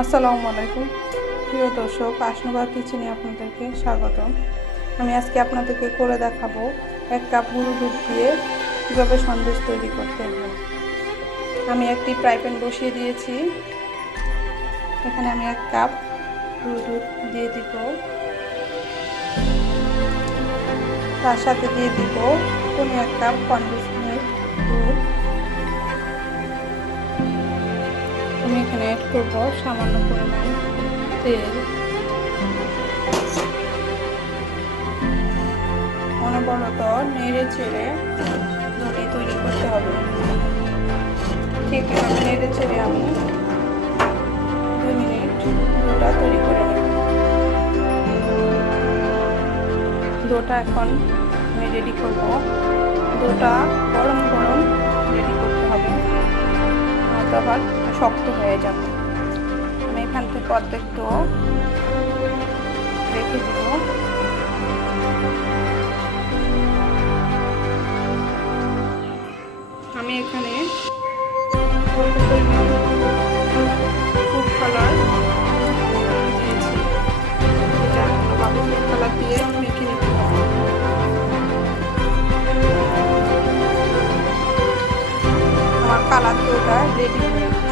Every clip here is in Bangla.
আসসালামু আলাইকুম। প্রিয় দর্শক আসনবা কিচেনে আপনাদেরকে স্বাগতম। আমি আজকে আপনাদেরকে করে দেখাবো এক কাপ গুঁড়ো দুধ দিয়ে কীভাবে সন্দেশ তৈরি করতে হবে আমি একটি ফ্রাই প্যান বসিয়ে দিয়েছি। এখানে আমি এক কাপ গুঁড়ো দুধ দিয়ে দিব। তার সাথে দিয়ে দিব কোনো এক কাপ মিল্ক দুধ। করব, সামান্য পরিমাণ তেল। অনবরত নেড়ে চেড়ে রুটি তৈরি করতে হবে। ঠিক নেড়ে চেড়ে আমি দুই মিনিট ডোটা তৈরি করে ডোটা এখন আমি রেডি করব। ডোটা গরম গরম রেডি করতে হবে। নয়তো আবার শক্ত হয়ে যাবে। এখান থেকে অর্ধেক তো রেখে দিব। আমি এখানে ফুড কালার দিয়ে মেখে নিতে আমার কালার তো ওটা রেডি হয়ে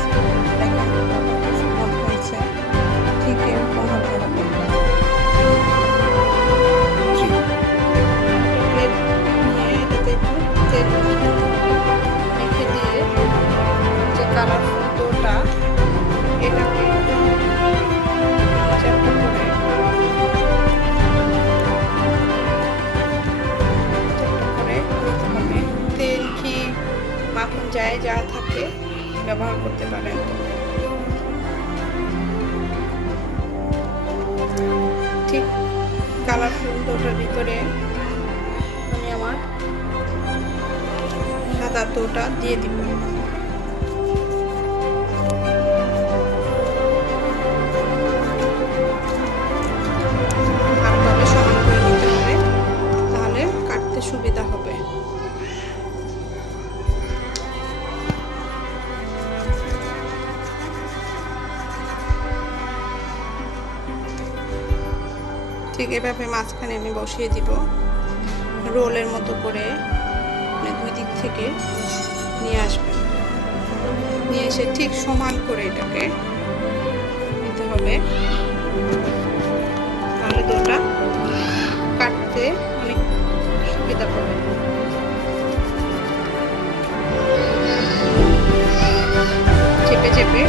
যায়, যা থাকে ব্যবহার করতে পারেন ঠিক কালারফুল দুটোর ভিতরে আমি আমার সাদা দুটা দিয়ে দিব। ঠিক এভাবে মাঝখানে আমি বসিয়ে দিব। রোলের মতো করে আপনি দুই দিক থেকে নিয়ে আসবেন। নিয়ে এসে ঠিক সমান করে এটাকে নিতে হবে। তাহলে দোটা কাটতে অনেক সুবিধা পাবে চেপে চেপে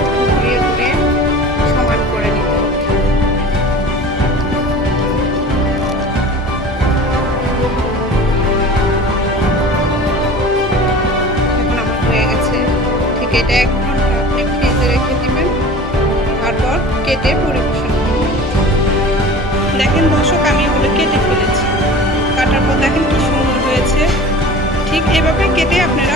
এটা এক ঘণ্টা আপনি ফ্রিজে রেখে দিবেন। তারপর কেটে পরিবেশন করবেন। দেখেন দর্শক, আমি এগুলো কেটে ফেলেছি। কাটার পর দেখেন কি সুন্দর হয়েছে। ঠিক এভাবে কেটে আপনারা